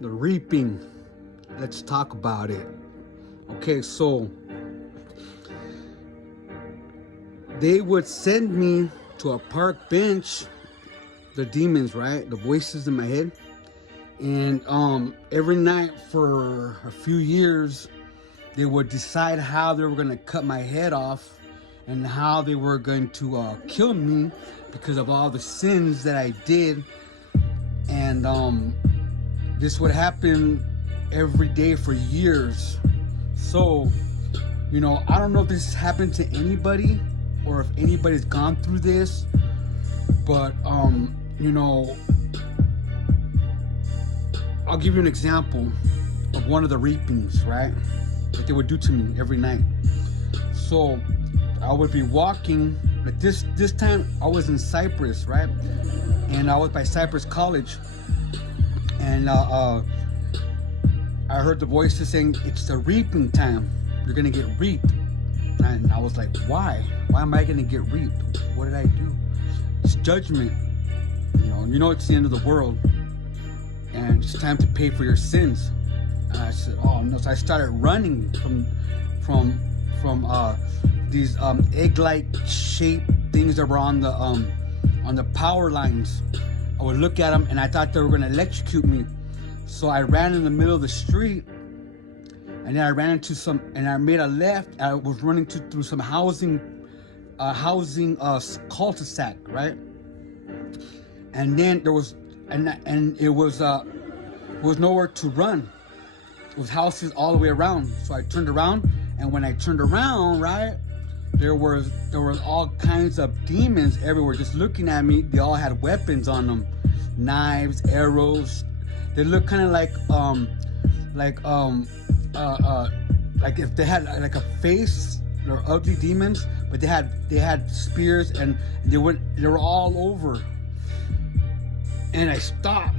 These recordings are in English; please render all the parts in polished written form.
the reaping. Let's talk about it. Okay, so they would send me to a park bench, the demons, right? The voices in my head. And every night for a few years, they would decide how they were going to cut my head off and how they were going to kill me because of all the sins that I did. And this would happen every day for years. So, you know, I don't know if this happened to anybody or if anybody's gone through this, but you know, I'll give you an example of one of the reapings, right? That they would do to me every night. So I would be walking, but this time I was in Cyprus, right? And I was by Cyprus College, and I heard the voices saying, "It's the reaping time. You're gonna get reaped." And I was like, "Why? Why am I gonna get reaped? What did I do?" It's judgment. You know, it's the end of the world, and it's time to pay for your sins. And I said, "Oh no!" So I started running from these egg-like shaped things that were on the power lines. I would look at them and I thought they were gonna electrocute me. So I ran in the middle of the street, and then I ran into and I made a left. I was running through some housing cul-de-sac, right? And then there was, and it was nowhere to run. It was houses all the way around. So I turned around, and when I turned around, right, there was all kinds of demons everywhere just looking at me. They all had weapons on them, knives, arrows. They looked kind of like if they had like a face. They're ugly demons, but they had spears, and they were all over. And I stopped.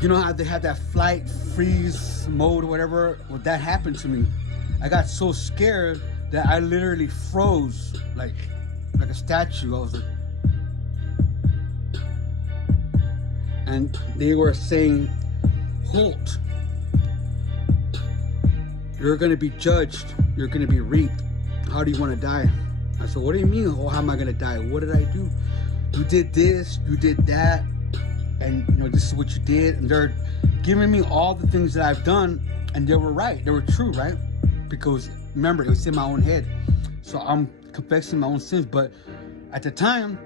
You know how they had that flight freeze mode or whatever? Well, that happened to me. I got so scared that I literally froze like a statue. I was like, and they were saying, "Halt. You're going to be judged. You're going to be reaped. How do you want to die?" I said, "What do you mean? Oh, how am I going to die? What did I do? You did this, you did that, and you know, this is what you did." And they're giving me all the things that I've done, and they were right. They were true, right? Because remember, it was in my own head. So I'm confessing my own sins. But at the time,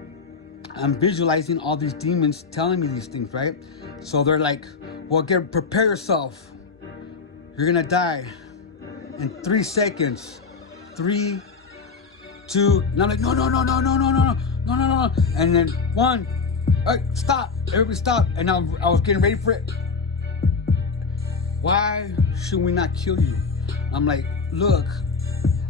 I'm visualizing all these demons telling me these things, right? So they're like, "Well, prepare yourself. You're gonna die in 3 seconds. 3, 2." And I'm like, "No. And then 1. All right, stop. Everybody stop." And I was getting ready for it. "Why should we not kill you?" I'm like, "Look,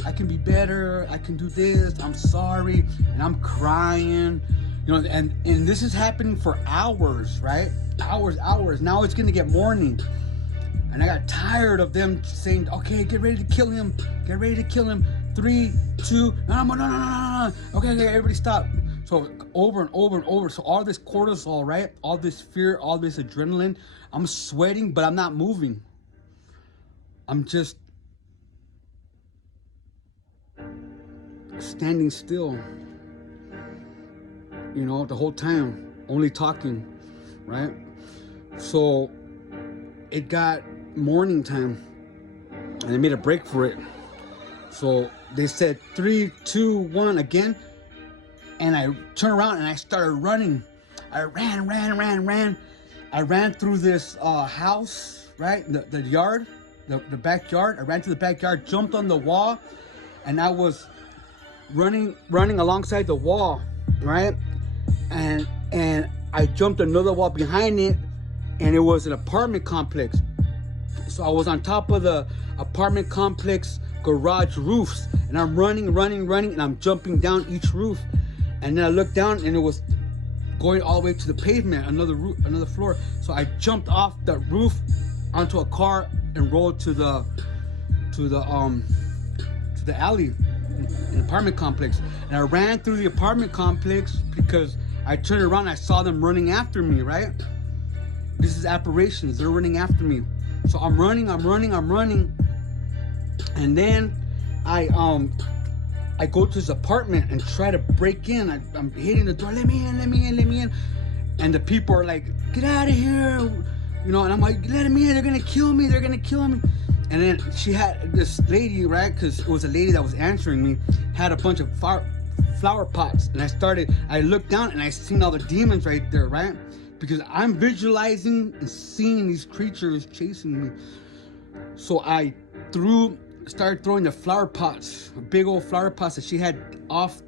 I can be better. I can do this. I'm sorry." And I'm crying, you know, and this is happening for hours, right? Hours. Now it's gonna get morning. And I got tired of them saying, "Okay, get ready to kill him. Get ready to kill him. 3, 2, no. Okay, everybody stop." So over and over. So all this cortisol, right? All this fear, all this adrenaline. I'm sweating, but I'm not moving. I'm just standing still, you know, the whole time, only talking, right? So it got morning time, and they made a break for it. So they said 3, 2, 1 again, and I turned around and I started running. I ran. I ran through this house, right? The yard, the backyard. I ran to the backyard, jumped on the wall, and I was running alongside the wall, right? And I jumped another wall behind it, and it was an apartment complex. So I was on top of the apartment complex garage roofs, and I'm running, and I'm jumping down each roof. And then I looked down, and it was going all the way to the pavement, another floor. So I jumped off the roof onto a car and rolled to the alley in the apartment complex. And I ran through the apartment complex because I turned around and I saw them running after me, right? this is apparitions. They're running after me. So I'm running. And then I go to his apartment and try to break in. I'm hitting the door. Let me in. And the people are like, get out of here. You know, and I'm like, let me in. They're going to kill me. And then she had this lady, right? Because it was a lady that was answering me, had a bunch of flower pots. And I looked down and I seen all the demons right there, right? Because I'm visualizing and seeing these creatures chasing me. So I started throwing the flower pots, big old flower pots that she had off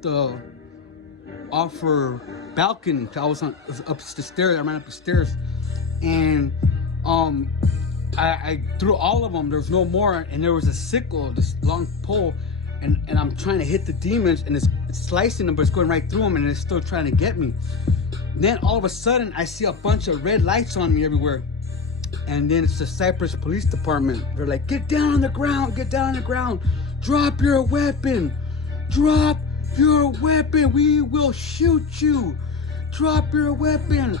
her balcony. I was up the stairs. I ran up the stairs, and I threw all of them. There was no more, and there was a sickle, this long pole, and I'm trying to hit the demons, and it's slicing them, but it's going right through them, and it's still trying to get me. And then all of a sudden, I see a bunch of red lights on me everywhere. And then it's the Cypress Police Department. They're like, get down on the ground. Drop your weapon. We will shoot you. Drop your weapon.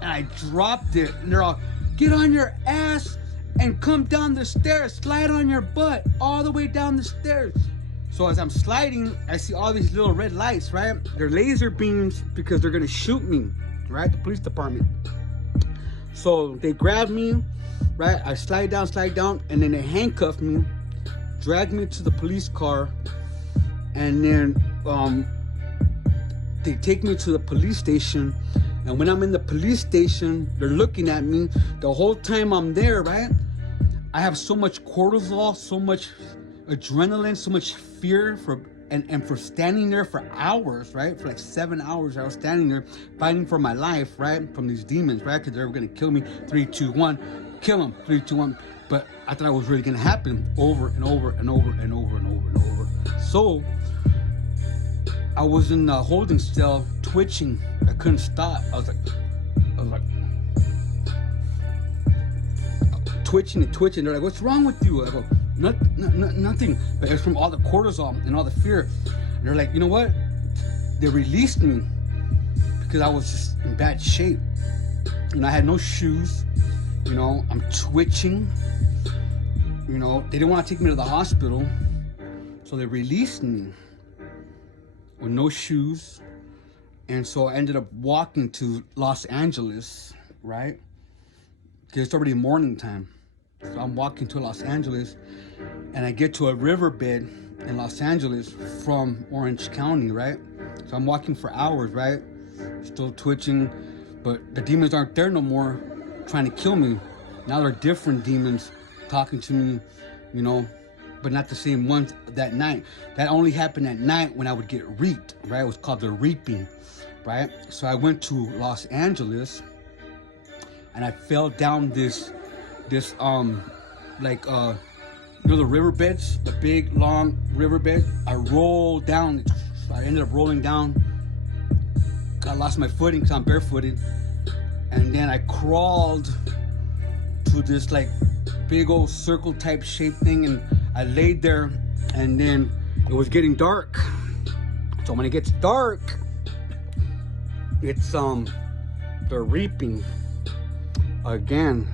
And I dropped it. And they're all, get on your ass and come down the stairs. Slide on your butt all the way down the stairs. So as I'm sliding, I see all these little red lights, right? They're laser beams because they're going to shoot me, right? The police department. So they grab me, right? I slide down, and then they handcuff me, drag me to the police car, and then they take me to the police station. And when I'm in the police station, they're looking at me. The whole time I'm there, right? I have so much cortisol, so much adrenaline, so much fear for standing there for hours, right? For like 7 hours, I was standing there fighting for my life, right? From these demons, right? Because they were going to kill me. 3, 2, 1, kill them. 3, 2, 1. But I thought it was really going to happen over and over. So I was in a holding cell, twitching. I couldn't stop. I was like twitching. They're like, what's wrong with you? I go, nothing. But it's from all the cortisol and all the fear. And they're like, you know what? They released me because I was just in bad shape. You know, I had no shoes. You know, I'm twitching. You know, they didn't want to take me to the hospital. So they released me with no shoes. And so I ended up walking to Los Angeles, right? Because it's already morning time. So I'm walking to Los Angeles, and I get to a riverbed in Los Angeles from Orange County, right? So I'm walking for hours, right? Still twitching, but the demons aren't there no more trying to kill me. Now they're different demons talking to me, you know, but not the same ones that night. That only happened at night when I would get reaped, right? It was called the reaping, right? So I went to Los Angeles, and I fell down this like you know the riverbeds, the big long riverbed. I rolled down. I ended up rolling down. I lost my footing because I'm barefooted, and then I crawled to this like big old circle type shape thing, and I laid there. And then it was getting dark. So when it gets dark, it's they're reaping again.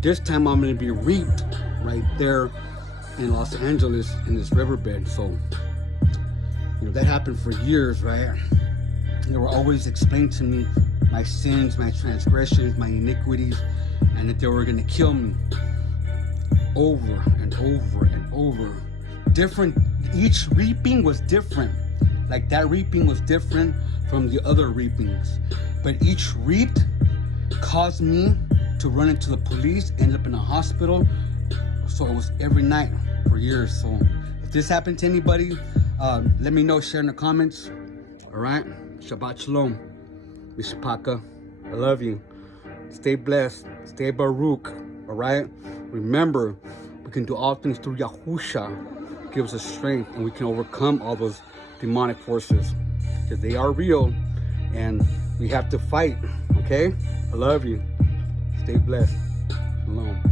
This time I'm gonna be reaped right there in Los Angeles in this riverbed. So, you know, that happened for years, right? They were always explaining to me my sins, my transgressions, my iniquities, and that they were gonna kill me over and over. Different, each reaping was different. Like that reaping was different from the other reapings. But each reap caused me to run into the police, end up in a hospital. So it was every night for years. So if this happened to anybody, let me know, share in the comments. All right, Shabbat Shalom, Mishpaka, I love you. Stay blessed, stay Baruch. All right, remember, we can do all things through Yahusha, gives us strength, and we can overcome all those demonic forces because they are real, and we have to fight. Okay, I love you. Stay blessed. Shalom.